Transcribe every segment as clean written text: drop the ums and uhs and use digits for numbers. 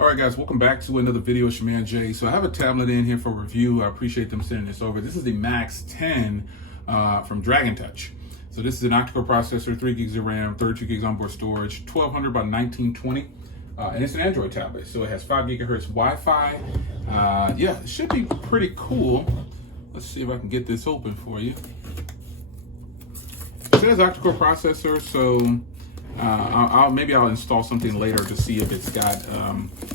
All right, guys, welcome back to another video. It's your man Jay. So I have a tablet in here for review. I appreciate them sending this over. This is the Max 10 from Dragon Touch. So this is an octa-core processor, 3 gigs of RAM, 32 gigs onboard storage, 1200 by 1920, and it's an Android tablet. So it has 5 gigahertz Wi-Fi. Yeah, it should be pretty cool. Let's see if I can get this open for you. It says octa-core processor, so maybe I'll install something later to see if it's got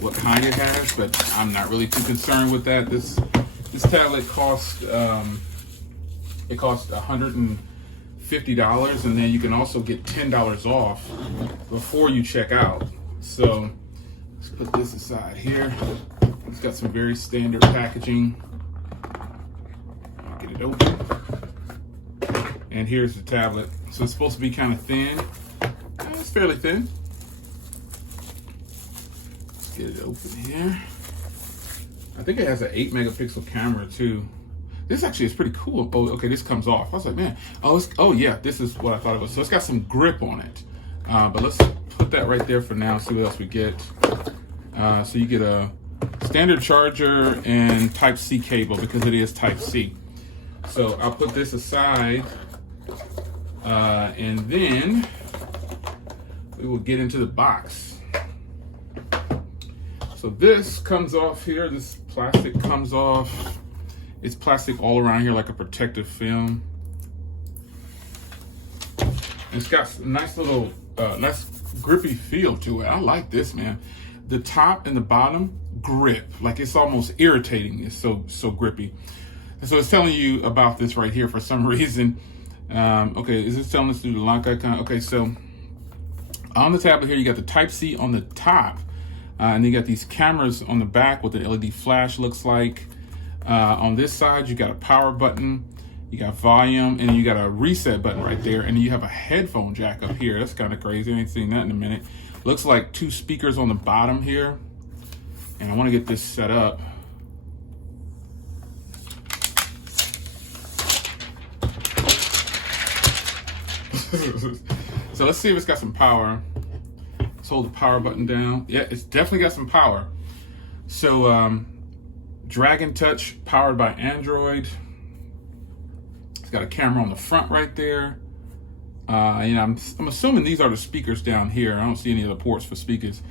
what kind it has, but I'm not really too concerned with that. This tablet cost it cost $150, and then you can also get $10 off before you check out. So let's put this aside here. It's got some very standard packaging. I'll get it open. And here's the tablet. So it's supposed to be kind of thin. It's fairly thin. Let's get it open here. I think it has an 8 megapixel camera too. This actually is pretty cool. Oh, okay, this comes off. I was like, man, oh yeah, this is what I thought it was. So it's got some grip on it. But let's put that right there for now, see what else we get. So you get a standard charger and Type-C cable because it is Type-C. So I'll put this aside and then we will get into the box. So this comes off here. This plastic comes off. It's plastic all around here like a protective film. And it's got a nice little, nice grippy feel to it. I like this, man. The top and the bottom grip, like it's almost irritating. It's so grippy. And so it's telling you about this right here for some reason. Okay, is this telling us to do the lock icon? Okay, so on the tablet here, you got the Type-C on the top, and you got these cameras on the back, what the LED flash looks like. On this side, you got a power button, you got volume, and you got a reset button right there, and you have a headphone jack up here. That's kind of crazy. I ain't seen that in a minute. Looks like 2 speakers on the bottom here, and I want to get this set up. So let's see if it's got some power. Let's hold the power button down. Yeah, it's definitely got some power. So Dragon Touch, powered by Android. It's got a camera on the front right there. I'm assuming these are the speakers down here. I don't see any of the ports for speakers.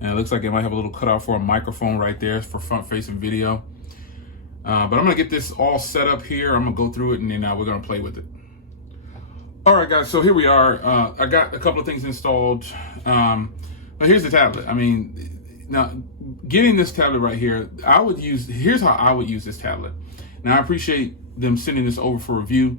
And it looks like it might have a little cutout for a microphone right there for front-facing video. But I'm gonna get this all set up here. I'm gonna go through it and then we're gonna play with it. All right, guys, so here we are. I got a couple of things installed. But here's the tablet. I mean, now getting this tablet right here, here's how I would use this tablet. Now I appreciate them sending this over for review,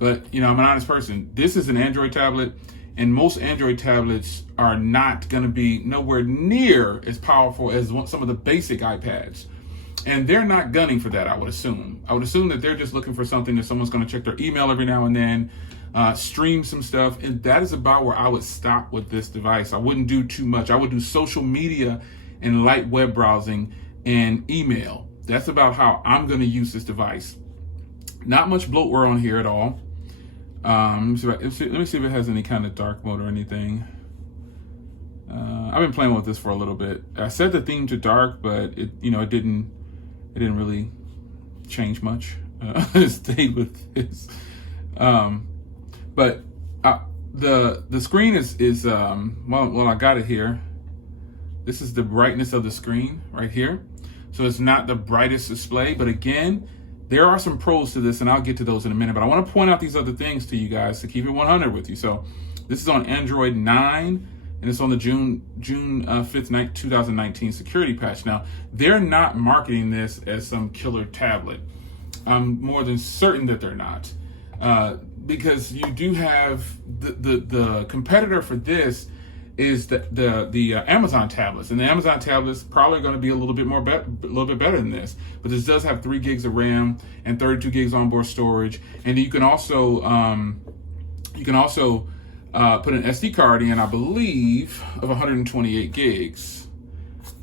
but I'm an honest person. This is an Android tablet, and most Android tablets are not gonna be nowhere near as powerful as some of the basic iPads. And they're not gunning for that, I would assume. I would assume that they're just looking for something that someone's gonna check their email every now and then, stream some stuff, and that is about where I would stop with this device. I wouldn't do too much. I would do social media and light web browsing and email. That's about how I'm gonna use this device. Not much bloatware on here at all. Let me see if it has any kind of dark mode or anything. I've been playing with this for a little bit. I set the theme to dark, but it didn't really change much. It stayed with this. But the screen is well, I got it here. This is the brightness of the screen right here. So it's not the brightest display, but again, there are some pros to this, and I'll get to those in a minute. But I want to point out these other things to you guys to keep it 100 with you. So this is on Android 9, and it's on the June 5th, 2019 security patch. Now, they're not marketing this as some killer tablet. I'm more than certain that they're not. Because you do have the competitor for this is the Amazon tablets, and the Amazon tablets probably going to be a little bit better than this. But this does have 3 gigs of RAM and 32 gigs onboard storage, and you can also put an SD card in, I believe, of 128 gigs.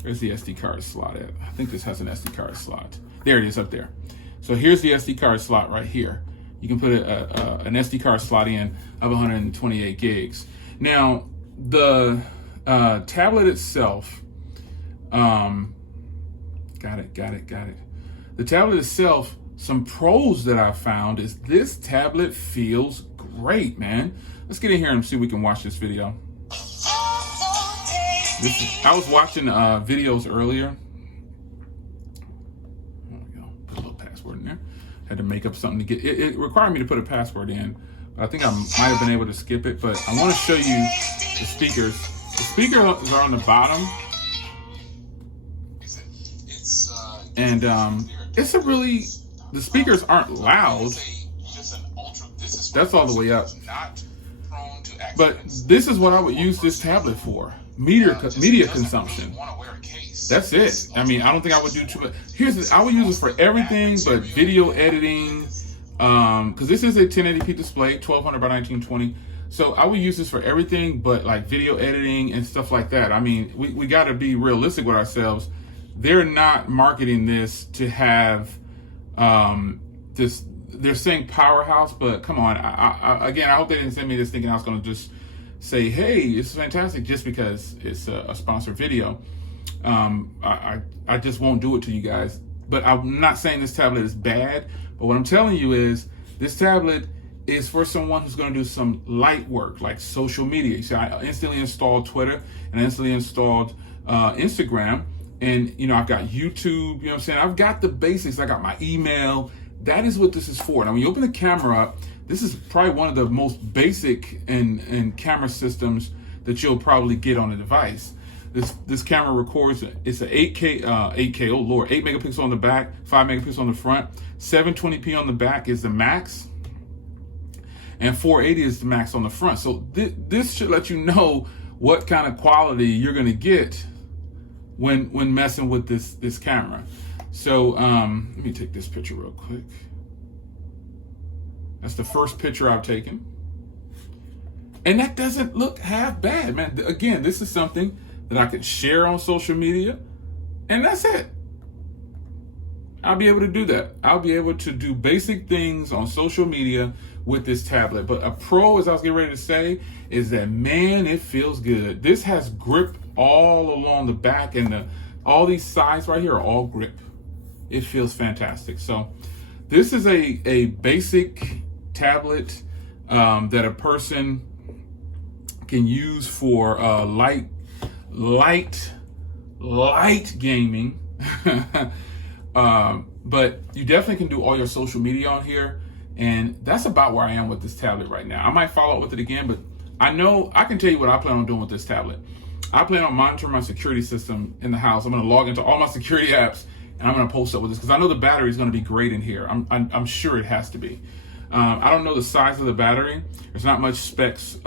Where's the SD card slot at? I think this has an SD card slot. There it is up there. So here's the SD card slot right here. You can put an SD card slot in of 128 gigs. Now, the tablet itself Got it. The tablet itself, some pros that I found is this tablet feels great, man. Let's get in here and see if we can watch this video. I was watching videos earlier. There we go. Put a little password in there. Had to make up something to get it required me to put a password in. I think I might have been able to skip it, but I want to show you the speakers. The speakers are on the bottom. And it's a really, the speakers aren't loud. That's all the way up. But this is what I would use this tablet for. Media consumption. That's it. I mean, I don't think I would do too much. I would use it for everything but video editing. Because this is a 1080p display, 1200 by 1920. So I would use this for everything but like video editing and stuff like that. I mean, we got to be realistic with ourselves. They're not marketing this to have this. They're saying powerhouse, but come on. Again, I hope they didn't send me this thinking I was going to just say, hey, it's fantastic just because it's a sponsored video. I just won't do it to you guys. But I'm not saying this tablet is bad. But what I'm telling you is this tablet is for someone who's going to do some light work like social media. So I instantly installed Twitter and I instantly installed Instagram. And, you know, I've got YouTube, you know what I'm saying? I've got the basics. I got my email. That is what this is for. Now, when you open the camera up, this is probably one of the most basic and camera systems that you'll probably get on a device. This camera records, it's an 8K, oh Lord, 8 megapixel on the back, 5 megapixel on the front, 720p on the back is the max, and 480 is the max on the front. So this should let you know what kind of quality you're going to get when messing with this camera. So let me take this picture real quick. That's the first picture I've taken. And that doesn't look half bad, man. Again, this is something that I could share on social media, and that's it. I'll be able to do that. I'll be able to do basic things on social media with this tablet. But a pro, as I was getting ready to say, is that, man, it feels good. This has grip all along the back, and all these sides right here are all grip. It feels fantastic. So this is a basic tablet that a person can use for light gaming. But you definitely can do all your social media on here. And that's about where I am with this tablet right now. I might follow up with it again, but I know I can tell you what I plan on doing with this tablet. I plan on monitoring my security system in the house. I'm going to log into all my security apps, and I'm going to post up with this because I know the battery is going to be great in here. I'm sure it has to be. I don't know the size of the battery. There's not much specs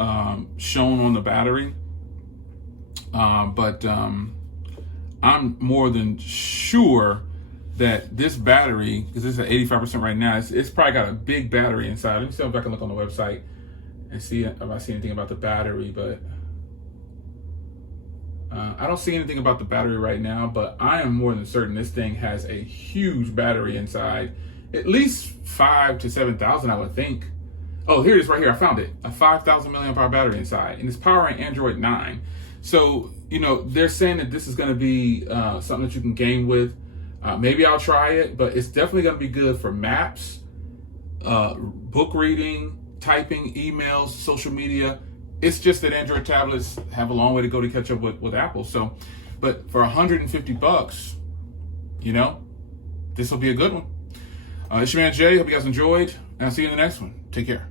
shown on the battery, but I'm more than sure that this battery, because it's at 85% right now, it's probably got a big battery inside. Let me see if I can look on the website and see if I see anything about the battery, but I don't see anything about the battery right now, but I am more than certain this thing has a huge battery inside. At least 5,000 to 7,000, I would think. Oh, here it is right here. I found it. A 5,000 milliamp hour battery inside, and it's powering Android 9. So, you know, they're saying that this is going to be something that you can game with. Maybe I'll try it, but it's definitely going to be good for maps, book reading, typing, emails, social media. It's just that Android tablets have a long way to go to catch up with Apple. So, but for $150, you know, this will be a good one. It's your man Jay. Hope you guys enjoyed, and I'll see you in the next one. Take care.